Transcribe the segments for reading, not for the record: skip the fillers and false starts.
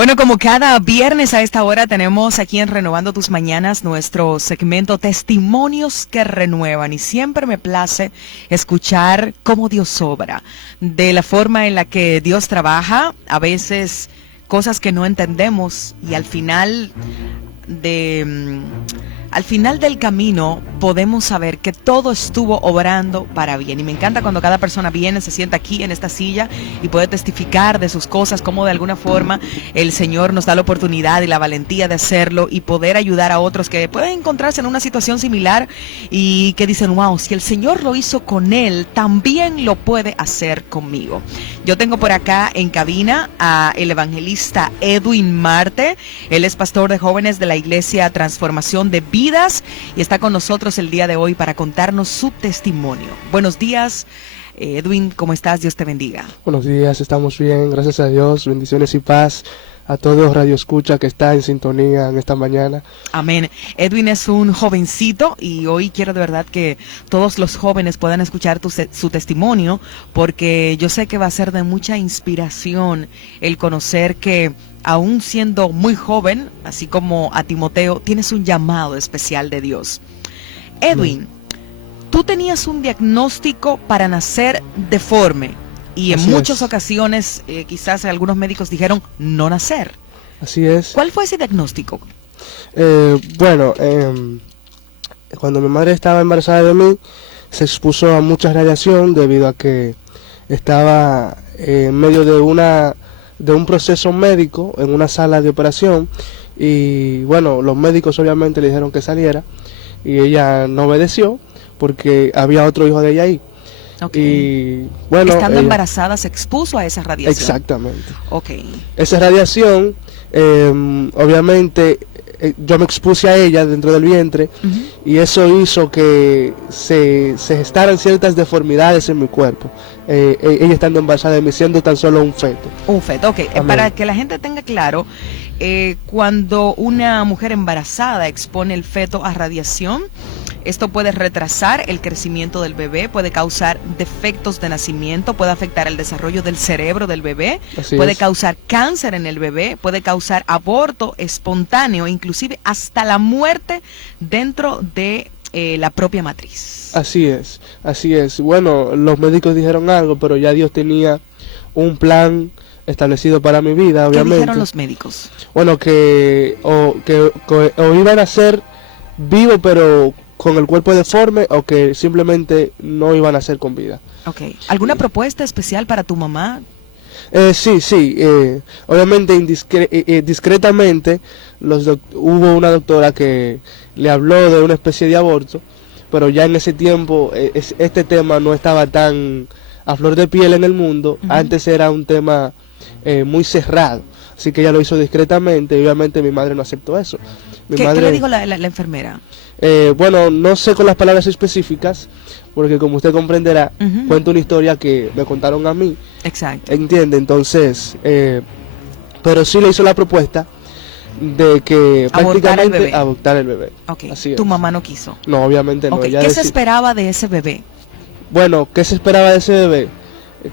Bueno, como cada viernes a esta hora tenemos aquí en Renovando Tus Mañanas nuestro segmento Testimonios que Renuevan, y siempre me place escuchar cómo Dios obra, de la forma en la que Dios trabaja, a veces cosas que no entendemos, y al final del camino podemos saber que todo estuvo obrando para bien. Y me encanta cuando cada persona viene, se sienta aquí en esta silla y puede testificar de sus cosas, cómo de alguna forma el Señor nos da la oportunidad y la valentía de hacerlo y poder ayudar a otros que pueden encontrarse en una situación similar y que dicen, wow, si el Señor lo hizo con él, también lo puede hacer conmigo. Yo tengo por acá en cabina a el evangelista Edwin Marte. Él es pastor de jóvenes de la Iglesia Transformación de Vidas y está con nosotros el día de hoy para contarnos su testimonio. Buenos días, Edwin, ¿cómo estás? Dios te bendiga. Buenos días, estamos bien, gracias a Dios, bendiciones y paz a todos Radio Escucha que está en sintonía en esta mañana. Amén. Edwin es un jovencito y hoy quiero de verdad que todos los jóvenes puedan escuchar su testimonio, porque yo sé que va a ser de mucha inspiración el conocer que aún siendo muy joven, así como a Timoteo, tienes un llamado especial de Dios. Edwin, tú tenías un diagnóstico para nacer deforme y en muchas ocasiones quizás algunos médicos dijeron no nacer. Así es. ¿Cuál fue ese diagnóstico? Cuando mi madre estaba embarazada de mí, se expuso a mucha radiación debido a que estaba en medio de un proceso médico en una sala de operación, y bueno, los médicos obviamente le dijeron que saliera y ella no obedeció porque había otro hijo de ella ahí. Okay. Y bueno, estando embarazada se expuso a esa radiación. Exactamente. Okay. Esa radiación, obviamente, yo me expuse a ella dentro del vientre, y eso hizo que se gestaran ciertas deformidades en mi cuerpo. Ella estando embarazada de mí, siendo tan solo un feto. Un feto, ok. Para que la gente tenga claro, cuando una mujer embarazada expone el feto a radiación, esto puede retrasar el crecimiento del bebé, puede causar defectos de nacimiento, puede afectar el desarrollo del cerebro del bebé, puede causar cáncer en el bebé, puede causar aborto espontáneo, inclusive hasta la muerte dentro de la propia matriz. Así es, así es. Bueno, los médicos dijeron algo, pero ya Dios tenía un plan establecido para mi vida, obviamente. ¿Qué dijeron los médicos? Bueno, que iban a ser vivo pero con el cuerpo deforme, o que simplemente no iban a ser con vida. Okay. ¿Alguna propuesta especial para tu mamá? Sí. Obviamente discretamente hubo una doctora que le habló de una especie de aborto, pero ya en ese tiempo este tema no estaba tan a flor de piel en el mundo. Antes era un tema muy cerrado, así que ella lo hizo discretamente, y obviamente mi madre no aceptó eso. ¿Qué le dijo la enfermera? Bueno, no sé con las palabras específicas, porque como usted comprenderá, cuento una historia que me contaron a mí. Exacto. ¿Entiende? Entonces, pero sí le hizo la propuesta de que prácticamente abortar el bebé. Okay. Así es. ¿Tu mamá no quiso? No, obviamente no. Okay. ¿Qué se esperaba de ese bebé? Bueno, ¿qué se esperaba de ese bebé?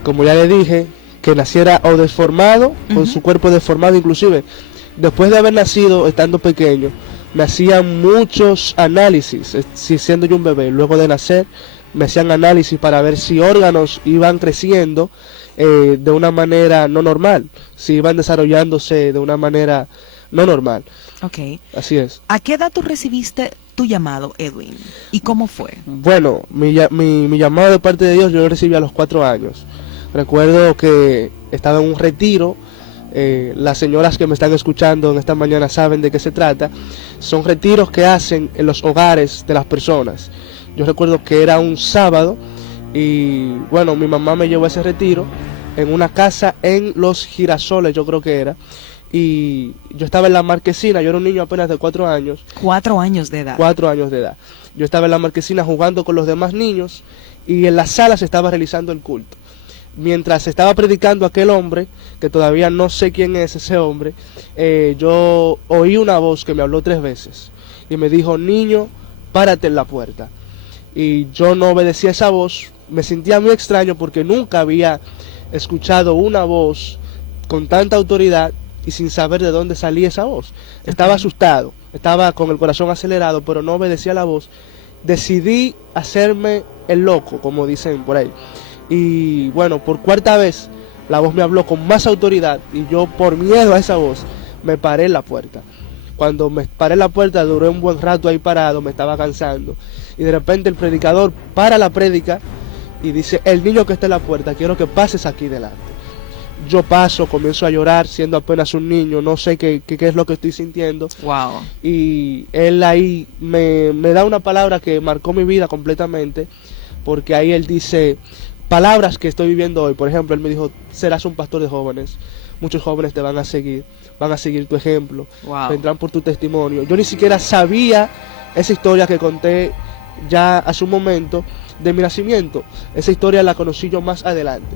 Como ya le dije, que naciera o deformado, con su cuerpo deformado. Inclusive, después de haber nacido, estando pequeño, me hacían muchos análisis, siendo yo un bebé. Luego de nacer, me hacían análisis para ver si órganos iban creciendo de una manera no normal, si iban desarrollándose de una manera no normal. Ok. Así es. ¿A qué edad tú recibiste tu llamado, Edwin? ¿Y cómo fue? Bueno, mi llamado de parte de Dios yo lo recibí a los 4 años. Recuerdo que estaba en un retiro. Las señoras que me están escuchando en esta mañana saben de qué se trata. Son retiros que hacen en los hogares de las personas. Yo recuerdo que era un sábado y bueno, mi mamá me llevó a ese retiro en una casa en Los Girasoles, yo creo que era. Y yo estaba en la marquesina, yo era un niño apenas de 4 años. 4 años de edad. 4 años de edad. Yo estaba en la marquesina jugando con los demás niños, y en la sala se estaba realizando el culto. Mientras estaba predicando aquel hombre, que todavía no sé quién es ese hombre, yo oí una voz que me habló 3 veces y me dijo: niño, párate en la puerta. Y yo no obedecí a esa voz. Me sentía muy extraño porque nunca había escuchado una voz con tanta autoridad y sin saber de dónde salía esa voz. Estaba asustado, estaba con el corazón acelerado, pero no obedecía la voz. Decidí hacerme el loco, como dicen por ahí. Y bueno, por cuarta vez la voz me habló con más autoridad y yo, por miedo a esa voz, me paré en la puerta. Cuando me paré en la puerta, duré un buen rato ahí parado, me estaba cansando. Y de repente el predicador para la prédica y dice: el niño que está en la puerta, quiero que pases aquí delante. Yo paso, comienzo a llorar, siendo apenas un niño, no sé qué es lo que estoy sintiendo. Wow. Y él ahí me da una palabra que marcó mi vida completamente, porque ahí él dice palabras que estoy viviendo hoy. Por ejemplo, él me dijo: serás un pastor de jóvenes, muchos jóvenes te van a seguir tu ejemplo, Wow. vendrán por tu testimonio. Yo ni siquiera sabía esa historia que conté ya hace un momento de mi nacimiento. Esa historia la conocí yo más adelante.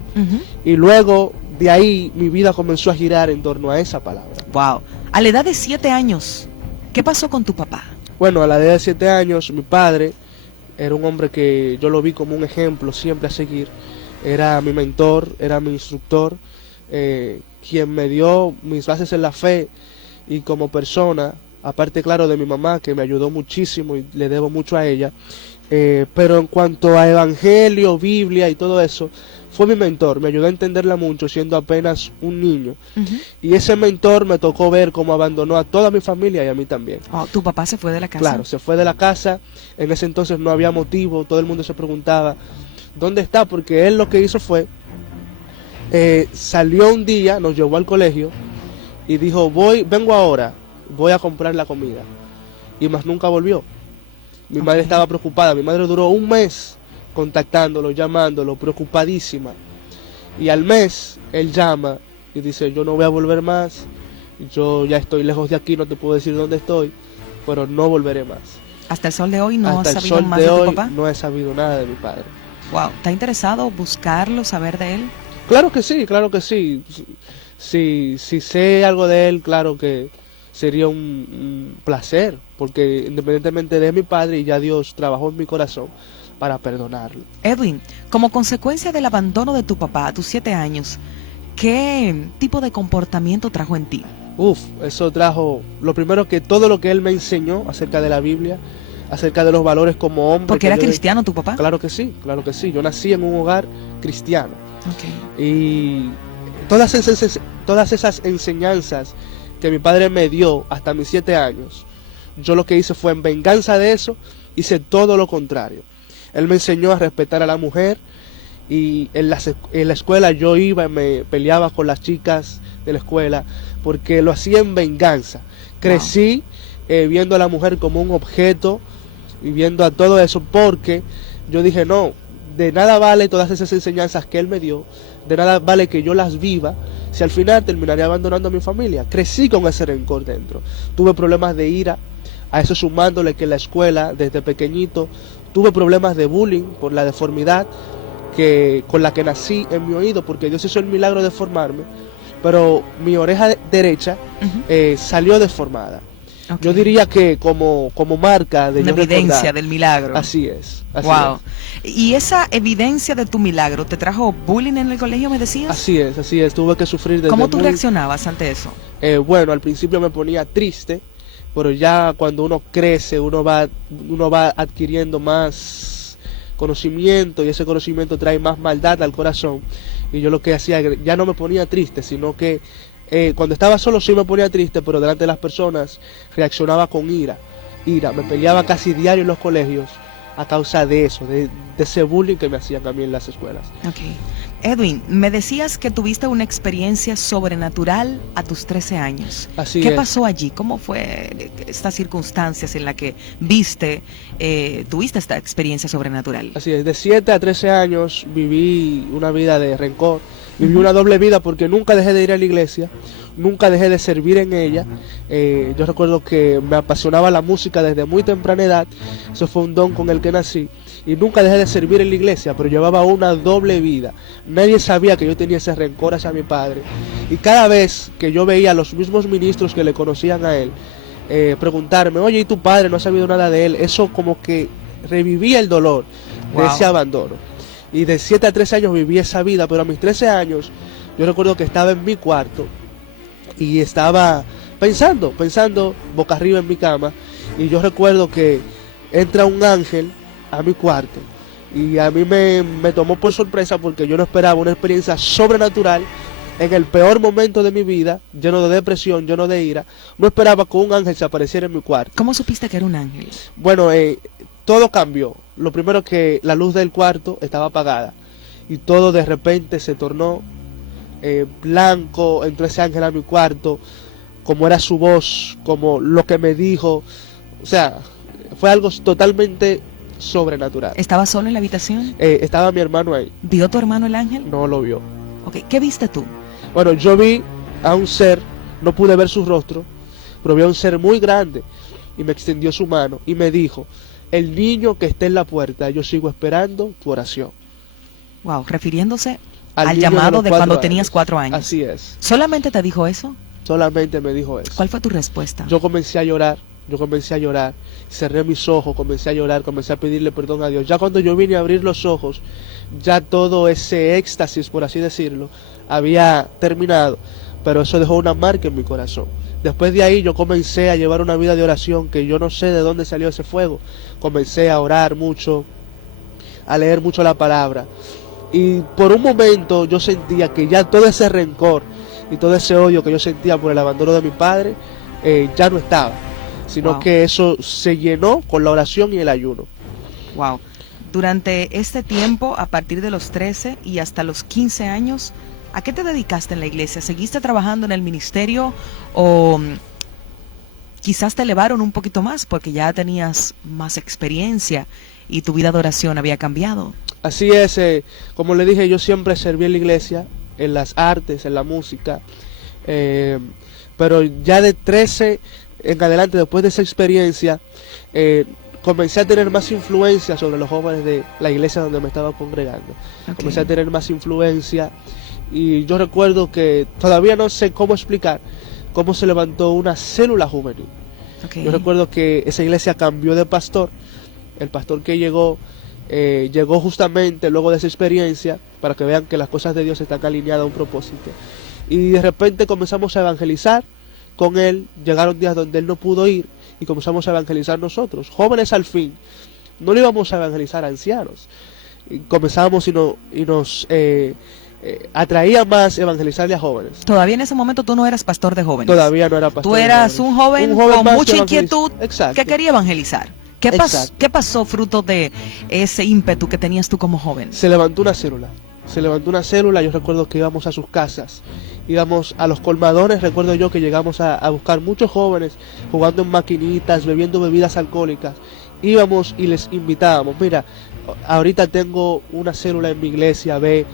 Y luego de ahí mi vida comenzó a girar en torno a esa palabra. Wow. A la edad de 7 años, ¿qué pasó con tu papá? Bueno, a la edad de 7 años, mi padre era un hombre que yo lo vi como un ejemplo siempre a seguir. Era mi mentor, era mi instructor, quien me dio mis bases en la fe, y como persona, aparte claro de mi mamá, que me ayudó muchísimo y le debo mucho a ella, pero en cuanto a evangelio, Biblia y todo eso, fue mi mentor, me ayudó a entenderla mucho siendo apenas un niño. Y ese mentor me tocó ver cómo abandonó a toda mi familia y a mí también. Oh, ¿tu papá se fue de la casa? Claro, se fue de la casa, en ese entonces no había motivo, todo el mundo se preguntaba ¿dónde está? Porque él lo que hizo fue, salió un día, nos llevó al colegio y dijo: vengo ahora, voy a comprar la comida. Y más nunca volvió. Mi madre estaba preocupada, mi madre duró un mes contactándolo, llamándolo, preocupadísima. Y al mes, él llama y dice: yo no voy a volver más, yo ya estoy lejos de aquí, no te puedo decir dónde estoy, pero no volveré más. Hasta el sol de hoy no has Hasta el sabido sol más de de tu hoy papá. no he sabido nada de mi padre. Wow. ¿Está interesado buscarlo, saber de él? Claro que sí, claro que sí. Si sé algo de él, claro que sería un placer, porque independientemente de mi padre, ya Dios trabajó en mi corazón para perdonarlo. Edwin, como consecuencia del abandono de tu papá a tus 7 años, ¿qué tipo de comportamiento trajo en ti? Eso trajo, lo primero, que todo lo que él me enseñó acerca de la Biblia, acerca de los valores como hombre. ¿Porque era cristiano tu papá? Claro que sí, claro que sí. Yo nací en un hogar cristiano. Okay. Y todas esas enseñanzas que mi padre me dio hasta mis 7 años, yo lo que hice fue, en venganza de eso, hice todo lo contrario. Él me enseñó a respetar a la mujer, y en la escuela yo iba y me peleaba con las chicas de la escuela, porque lo hacía en venganza. Crecí viendo a la mujer como un objeto, y viendo a todo eso, porque yo dije: no, de nada vale todas esas enseñanzas que él me dio, de nada vale que yo las viva, si al final terminaría abandonando a mi familia. Crecí con ese rencor dentro, tuve problemas de ira, a eso sumándole que en la escuela, desde pequeñito, tuve problemas de bullying por la deformidad con la que nací en mi oído, porque Dios hizo el milagro de formarme, pero mi oreja derecha salió deformada. Okay. Yo diría que como marca de una evidencia recordar del milagro. Así es. Wow. ¿Y esa evidencia de tu milagro te trajo bullying en el colegio, me decías? Así es. Tuve que sufrir desde ¿Cómo tú reaccionabas ante eso? Bueno, al principio me ponía triste, pero ya cuando uno crece, uno va adquiriendo más conocimiento, y ese conocimiento trae más maldad al corazón. Y yo lo que hacía, ya no me ponía triste, sino que cuando estaba solo sí me ponía triste, pero delante de las personas reaccionaba con ira. Me peleaba casi diario en los colegios a causa de eso, de ese bullying que me hacían a mí en las escuelas. Okay. Edwin, me decías que tuviste una experiencia sobrenatural a tus 13 años. Así ¿Qué es. pasó allí? ¿Cómo fue estas circunstancias en las que tuviste esta experiencia sobrenatural? Así es, de 7 a 13 años viví una vida de rencor, viví una doble vida, porque nunca dejé de ir a la iglesia, nunca dejé de servir en ella. Yo recuerdo que me apasionaba la música desde muy temprana edad, eso fue un don con el que nací, y nunca dejé de servir en la iglesia, pero llevaba una doble vida. Nadie sabía que yo tenía ese rencor hacia mi padre, y cada vez que yo veía a los mismos ministros que le conocían a él preguntarme: oye, ¿y tu padre? No has sabido nada de él. Eso como que revivía el dolor de ese abandono. Y de 7 a 13 años viví esa vida, pero a mis 13 años yo recuerdo que estaba en mi cuarto y estaba pensando boca arriba en mi cama, y yo recuerdo que entra un ángel a mi cuarto, y a mí me tomó por sorpresa porque yo no esperaba una experiencia sobrenatural en el peor momento de mi vida, lleno de depresión, lleno de ira. No esperaba que un ángel se apareciera en mi cuarto. ¿Cómo supiste que era un ángel? Bueno, todo cambió. Lo primero, que la luz del cuarto estaba apagada y todo de repente se tornó blanco. Entró ese ángel a mi cuarto, como era su voz, como lo que me dijo. O sea, fue algo totalmente sobrenatural. ¿Estabas solo en la habitación? Estaba mi hermano ahí. ¿Vio tu hermano el ángel? No lo vio. Okay. ¿Qué viste tú? Bueno, yo vi a un ser, no pude ver su rostro, pero vi a un ser muy grande y me extendió su mano y me dijo: el niño que está en la puerta, yo sigo esperando tu oración. Wow, refiriéndose al llamado de cuando tenías 4 años. Así es. ¿Solamente te dijo eso? Solamente me dijo eso. ¿Cuál fue tu respuesta? Yo comencé a llorar, cerré mis ojos, comencé a llorar, comencé a pedirle perdón a Dios. Ya cuando yo vine a abrir los ojos, ya todo ese éxtasis, por así decirlo, había terminado, pero eso dejó una marca en mi corazón. Después de ahí yo comencé a llevar una vida de oración, que yo no sé de dónde salió ese fuego. Comencé a orar mucho, a leer mucho la palabra, y por un momento yo sentía que ya todo ese rencor y todo ese odio que yo sentía por el abandono de mi padre ya no estaba, sino que eso se llenó con la oración y el ayuno. Wow. Durante este tiempo, a partir de los 13 y hasta los 15 años, ¿a qué te dedicaste en la iglesia? ¿Seguiste trabajando en el ministerio o quizás te elevaron un poquito más porque ya tenías más experiencia y tu vida de oración había cambiado? Así es, como le dije, yo siempre serví en la iglesia, en las artes, en la música, pero ya de 13 en adelante, después de esa experiencia, comencé a tener más influencia sobre los jóvenes de la iglesia donde me estaba congregando. Okay. Comencé a tener más influencia, y yo recuerdo que todavía no sé cómo explicar cómo se levantó una célula juvenil. Okay. Yo recuerdo que esa iglesia cambió de pastor. El pastor que llegó justamente luego de esa experiencia, para que vean que las cosas de Dios están alineadas a un propósito. Y de repente comenzamos a evangelizar con él. Llegaron días donde él no pudo ir y comenzamos a evangelizar nosotros, jóvenes al fin. No le íbamos a evangelizar a ancianos. Y comenzamos y nos atraía más evangelizarle a jóvenes. Todavía en ese momento tú no eras pastor de jóvenes. Todavía no era pastor. Tú eras un joven con mucha inquietud. Exacto. Que quería evangelizar. ¿Qué pasó fruto de ese ímpetu que tenías tú como joven? Se levantó una célula. Yo recuerdo que íbamos a sus casas, íbamos a los colmadones. Recuerdo yo que llegamos a buscar muchos jóvenes jugando en maquinitas, bebiendo bebidas alcohólicas. Íbamos y les invitábamos: mira, ahorita tengo una célula en mi iglesia, ve,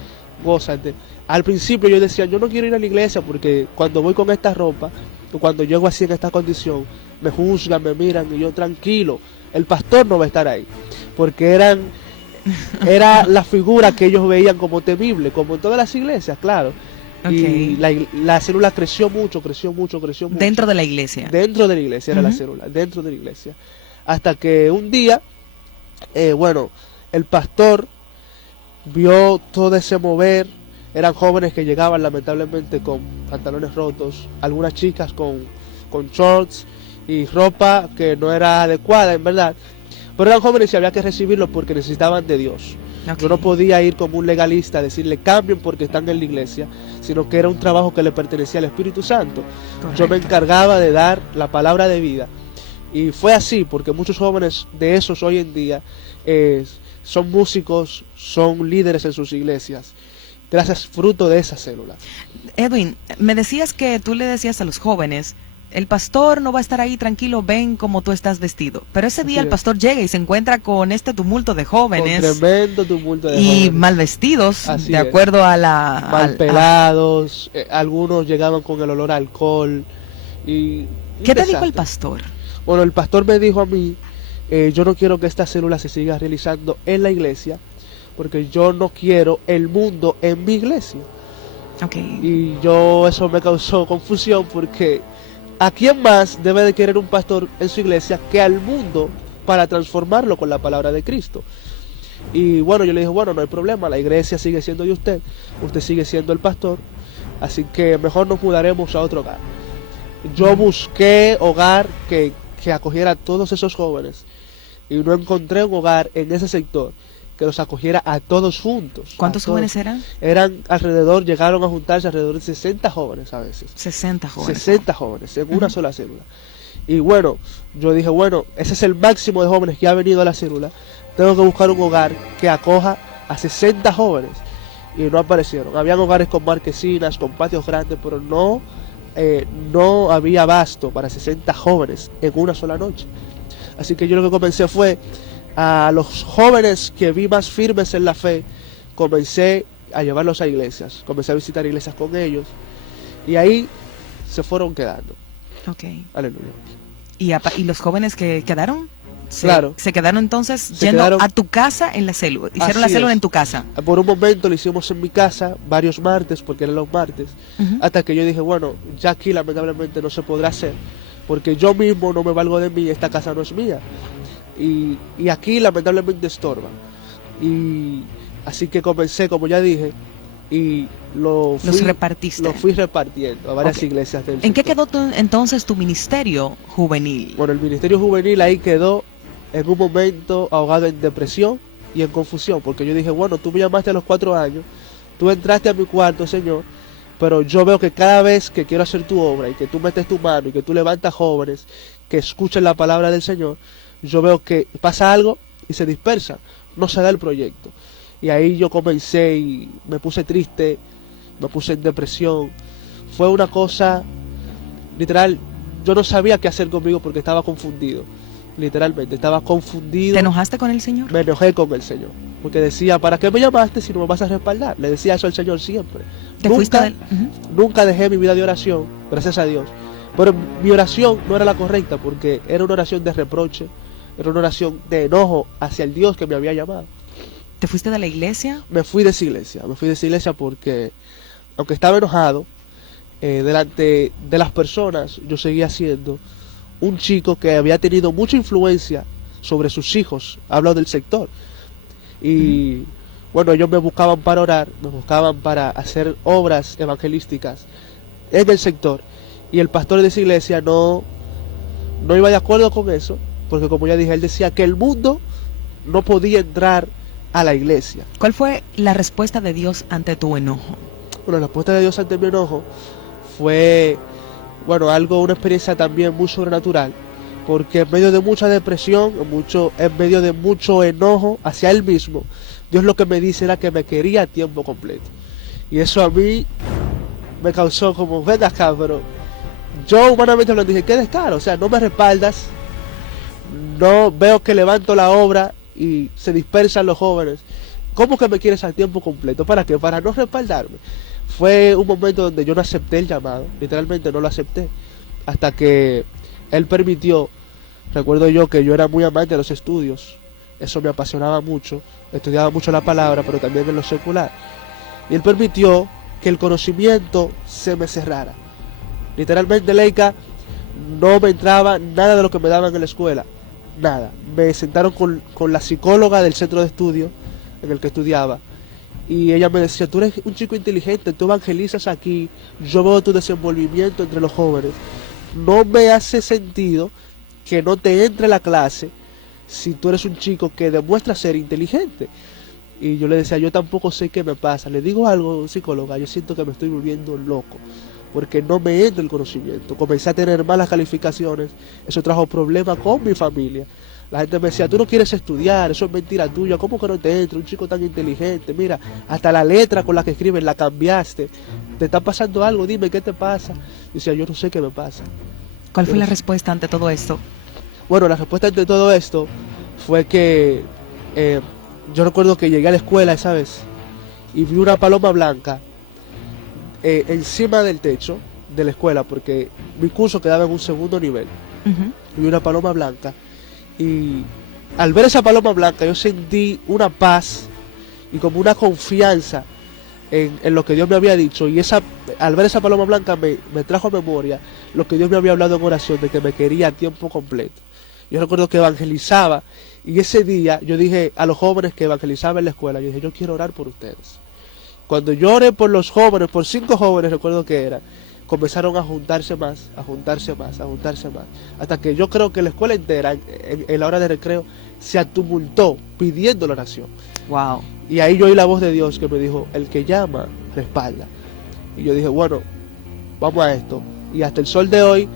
gózate. Al principio yo decía: yo no quiero ir a la iglesia porque cuando voy con esta ropa, o cuando llego así en esta condición, me juzgan, me miran, y yo: tranquilo, el pastor no va a estar ahí, porque era la figura que ellos veían como temible, como en todas las iglesias, claro. Okay. Y la célula creció mucho. Dentro de la iglesia. Dentro de la iglesia era la célula, dentro de la iglesia. Hasta que un día, el pastor vio todo ese mover. Eran jóvenes que llegaban lamentablemente con pantalones rotos, algunas chicas con shorts y ropa que no era adecuada, en verdad. Pero eran jóvenes y había que recibirlos porque necesitaban de Dios. Okay. Yo no podía ir como un legalista a decirle cambien porque están en la iglesia, sino que era un trabajo que le pertenecía al Espíritu Santo. Correcto. Yo me encargaba de dar la palabra de vida. Y fue así, porque muchos jóvenes de esos hoy en día son músicos, son líderes en sus iglesias, gracias fruto de esa célula. Edwin, me decías que tú le decías a los jóvenes: el pastor no va a estar ahí, tranquilo, ven como tú estás vestido. Pero ese día el pastor llega y se encuentra con este tumulto de jóvenes. Con tremendo tumulto de jóvenes. Y mal vestidos, así de acuerdo a la... Mal pelados, algunos llegaban con el olor a alcohol. ¿Qué te dijo el pastor? Bueno, el pastor me dijo a mí: yo no quiero que esta célula se siga realizando en la iglesia, porque yo no quiero el mundo en mi iglesia. Okay. Y eso me causó confusión, porque ¿a quién más debe de querer un pastor en su iglesia que al mundo para transformarlo con la palabra de Cristo? Y bueno, yo le dije: bueno, no hay problema, la iglesia sigue siendo de usted sigue siendo el pastor, así que mejor nos mudaremos a otro hogar. Yo busqué hogar que acogiera a todos esos jóvenes y no encontré un hogar en ese sector que los acogiera a todos juntos. ¿Cuántos jóvenes eran? Eran alrededor, llegaron a juntarse alrededor de 60 jóvenes a veces. 60 jóvenes. 60 jóvenes en una sola célula. Y bueno, yo dije, bueno, ese es el máximo de jóvenes que ha venido a la célula. Tengo que buscar un hogar que acoja a 60 jóvenes. Y no aparecieron. Habían hogares con marquesinas, con patios grandes, pero no había abasto para 60 jóvenes en una sola noche. Así que yo lo que comencé fue, a los jóvenes que vi más firmes en la fe, comencé a llevarlos a iglesias, comencé a visitar iglesias con ellos, y ahí se fueron quedando. Ok. Aleluya. ¿Y los jóvenes que quedaron? Claro. Se quedaron entonces yendo a tu casa en la célula. Hicieron la célula en tu casa. Por un momento lo hicimos en mi casa, varios martes, porque eran los martes, hasta que yo dije, bueno, ya aquí lamentablemente no se podrá hacer, porque yo mismo no me valgo de mí, esta casa no es mía. Y aquí lamentablemente estorba. Y así que comencé, como ya dije, y los repartiste. Lo fui repartiendo a varias iglesias del ¿En qué sector. quedó entonces tu ministerio juvenil? Bueno, el ministerio juvenil ahí quedó en un momento ahogado en depresión y en confusión, porque yo dije, bueno, tú me llamaste a los 4 años, tú entraste a mi cuarto, Señor, pero yo veo que cada vez que quiero hacer tu obra y que tú metes tu mano y que tú levantas jóvenes que escuchen la palabra del Señor, yo veo que pasa algo y se dispersa, no se da el proyecto. Y ahí yo comencé y me puse triste, me puse en depresión. Fue una cosa, literal, yo no sabía qué hacer conmigo porque estaba confundido. Literalmente, estaba confundido. ¿Te enojaste con el Señor? Me enojé con el Señor. Porque decía, ¿para qué me llamaste si no me vas a respaldar? Le decía eso al Señor siempre. Nunca dejé mi vida de oración, gracias a Dios. Pero mi oración no era la correcta porque era una oración de reproche, era una oración de enojo hacia el Dios que me había llamado. ¿Te fuiste de la iglesia? Me fui de esa iglesia porque, aunque estaba enojado, delante de las personas, yo seguía siendo un chico que había tenido mucha influencia sobre sus hijos, hablo del sector. Y bueno, ellos me buscaban para orar, me buscaban para hacer obras evangelísticas en el sector. Y el pastor de esa iglesia no iba de acuerdo con eso, porque como ya dije, él decía que el mundo no podía entrar a la iglesia. ¿Cuál fue la respuesta de Dios ante tu enojo? Bueno, la respuesta de Dios ante mi enojo fue, bueno, una experiencia también muy sobrenatural, porque en medio de mucha depresión, en medio de mucho enojo hacia Él mismo, Dios lo que me dice era que me quería a tiempo completo. Y eso a mí me causó como, ven acá, pero yo humanamente lo dije, qué descaro, o sea, no me respaldas, no veo que levanto la obra y se dispersan los jóvenes. ¿Cómo que me quieres a tiempo completo? ¿Para qué? Para no respaldarme. Fue un momento donde yo no acepté el llamado, literalmente no lo acepté, hasta que Él permitió. Recuerdo yo que yo era muy amante de los estudios, eso me apasionaba mucho, estudiaba mucho la palabra, pero también en lo secular. Y Él permitió que el conocimiento se me cerrara. Literalmente, Leica, no me entraba nada de lo que me daban en la escuela, nada. Me sentaron con la psicóloga del centro de estudio en el que estudiaba, y ella me decía, tú eres un chico inteligente, tú evangelizas aquí, yo veo tu desenvolvimiento entre los jóvenes, no me hace sentido que no te entre la clase si tú eres un chico que demuestra ser inteligente. Y yo le decía, yo tampoco sé qué me pasa. Le digo algo, psicóloga, yo siento que me estoy volviendo loco, porque no me entra el conocimiento. Comencé a tener malas calificaciones, eso trajo problemas con mi familia. La gente me decía, tú no quieres estudiar, eso es mentira tuya, ¿cómo que no te entra? Un chico tan inteligente, mira, hasta la letra con la que escribes la cambiaste, te está pasando algo, dime, ¿qué te pasa? Y decía, yo no sé qué me pasa. ¿Cuál fue la respuesta ante todo esto? Bueno, la respuesta ante todo esto fue que yo recuerdo que llegué a la escuela esa vez y vi una paloma blanca encima del techo de la escuela, porque mi curso quedaba en un segundo nivel. Vi una paloma blanca y al ver esa paloma blanca yo sentí una paz y como una confianza en lo que Dios me había dicho, y al ver esa paloma blanca me trajo a memoria lo que Dios me había hablado en oración, de que me quería a tiempo completo. Yo recuerdo que evangelizaba, y ese día yo dije a los jóvenes que evangelizaba en la escuela, yo dije, yo quiero orar por ustedes. Cuando yo oré por los jóvenes, por 5 jóvenes, recuerdo que era, comenzaron a juntarse más, a juntarse más, a juntarse más, hasta que yo creo que la escuela entera, en la hora de recreo, se atumultó pidiendo la oración. Wow. Y ahí yo oí la voz de Dios que me dijo, el que llama, respalda. Y yo dije, bueno, vamos a esto. Y hasta el sol de hoy,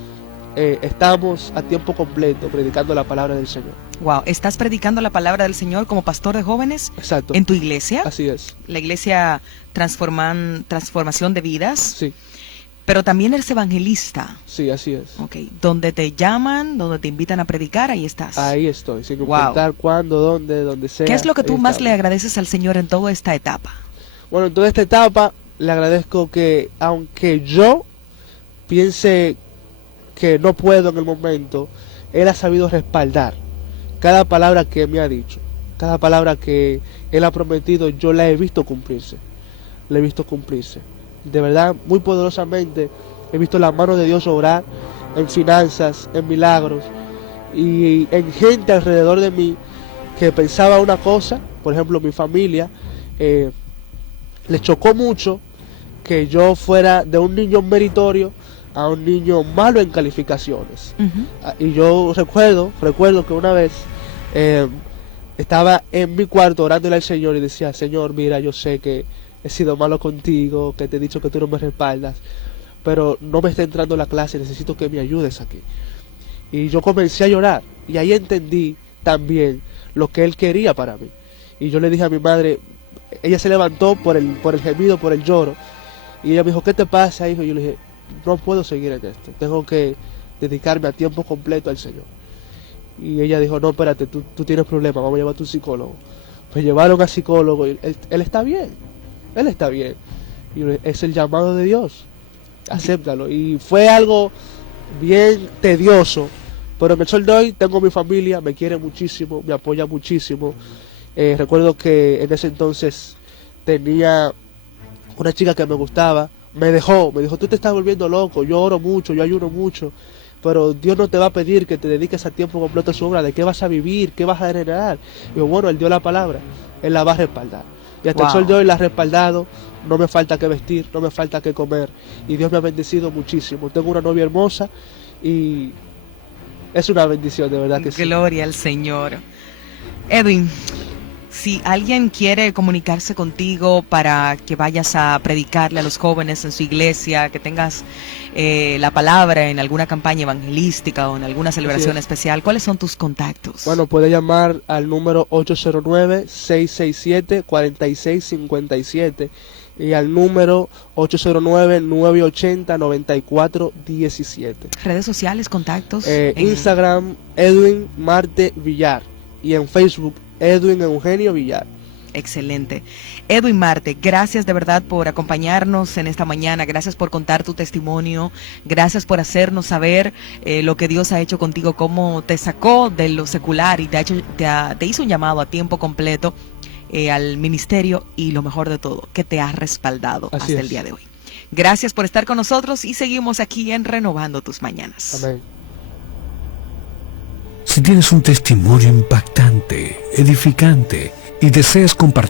estamos a tiempo completo predicando la palabra del Señor. Wow, ¿estás predicando la palabra del Señor como pastor de jóvenes? Exacto. ¿En tu iglesia? Así es. La iglesia Transformación de Vidas. Sí. Pero también eres evangelista. Sí, así es. Ok, donde te llaman, donde te invitan a predicar, ahí estás. Ahí estoy, sin importar cuándo, dónde sea. ¿Qué es lo que tú más le agradeces al Señor en toda esta etapa? Bueno, en toda esta etapa le agradezco que, aunque yo piense que no puedo en el momento, Él ha sabido respaldar cada palabra que me ha dicho, cada palabra que Él ha prometido, yo la he visto cumplirse, la he visto cumplirse. De verdad, muy poderosamente he visto la mano de Dios obrar en finanzas, en milagros y en gente alrededor de mí que pensaba una cosa. Por ejemplo, mi familia les chocó mucho que yo fuera de un niño meritorio a un niño malo en calificaciones. Y yo recuerdo que una vez estaba en mi cuarto orándole al Señor y decía, Señor, mira, yo sé que he sido malo contigo, que te he dicho que tú no me respaldas, pero no me está entrando la clase, necesito que me ayudes aquí. Y yo comencé a llorar, y ahí entendí también lo que Él quería para mí. Y yo le dije a mi madre, ella se levantó por el gemido, por el lloro, y ella me dijo, ¿qué te pasa, hijo? Y yo le dije, no puedo seguir en esto, tengo que dedicarme a tiempo completo al Señor. Y ella dijo, no, espérate, tú tienes problemas, vamos a llevar a tu psicólogo. Pues llevaron al psicólogo, y él está bien. Él está bien. Y es el llamado de Dios. Acéptalo. Y fue algo bien tedioso. Pero en el sol de hoy tengo mi familia, me quiere muchísimo, me apoya muchísimo. Recuerdo que en ese entonces tenía una chica que me gustaba. Me dijo, tú te estás volviendo loco, yo oro mucho, yo ayuno mucho. Pero Dios no te va a pedir que te dediques a tiempo completo a su obra. ¿De qué vas a vivir? ¿Qué vas a generar? Y yo, bueno, Él dio la palabra. Él la va a respaldar. Y hasta el sol de hoy la ha respaldado, no me falta que vestir, no me falta que comer. Y Dios me ha bendecido muchísimo. Tengo una novia hermosa y es una bendición, de verdad que sí. Gloria al Señor. Edwin, si alguien quiere comunicarse contigo para que vayas a predicarle a los jóvenes en su iglesia, que tengas la palabra en alguna campaña evangelística o en alguna celebración especial, ¿cuáles son tus contactos? Bueno, puede llamar al número 809-667-4657 y al número 809-980-9417. ¿Redes sociales, contactos? Instagram, Edwin Marte Villar, y en Facebook, Edwin Eugenio Villar. Excelente. Edwin Marte, gracias de verdad por acompañarnos en esta mañana, gracias por contar tu testimonio, gracias por hacernos saber lo que Dios ha hecho contigo, cómo te sacó de lo secular y te hizo un llamado a tiempo completo al ministerio, y lo mejor de todo, que te ha respaldado hasta el día de hoy. Gracias por estar con nosotros y seguimos aquí en Renovando Tus Mañanas. Amén. Si tienes un testimonio impactante, edificante y deseas compartir